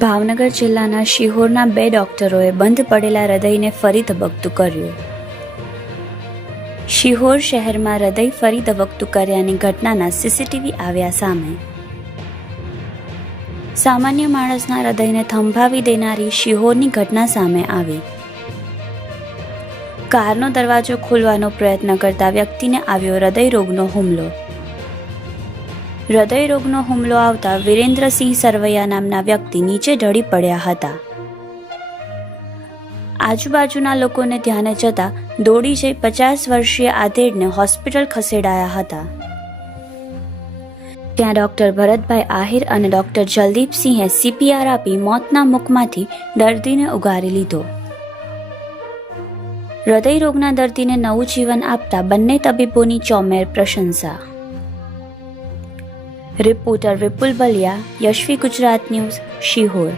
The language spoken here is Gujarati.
ભાવનગર જિલ્લાના શિહોરના 2 ડોક્ટરોએ બંધ પડેલા હૃદયને ફરી ધબકતું કર્યું. શિહોર શહેરમાં હૃદય ફરી ધબકતું કર્યાની ઘટનાના સીસીટીવી આવ્યા સામે. સામાન્ય માણસના હૃદયને થંભાવી દેનારી શિહોરની ઘટના સામે આવી. કારનો દરવાજો ખોલવાનો પ્રયત્ન કરતા વ્યક્તિને આવ્યો હૃદયરોગનો હુમલો. હૃદયરોગનો હુમલો આવતા વિરેન્દ્રસિંહ સરવૈયા નામના વ્યક્તિ નીચે ઢળી પડ્યા હતા. આજુબાજુના લોકોને ધ્યાને જતા દોડી જઈ 50 વર્ષીય આધેડને હોસ્પિટલ ખસેડાયા હતા. ત્યાં ડોક્ટર ભરતભાઈ આહિર અને ડોક્ટર જલદીપસિંહે CPR આપી મોતના મુખમાંથી દર્દીને ઉગારી લીધો. હૃદયરોગના દર્દીને નવું જીવન આપતા બંને તબીબોની ચોમેર પ્રશંસા. રિપોર્ટર વિપુલ બલિયા, યશવી ગુજરાત ન્યૂઝ, શિહોર.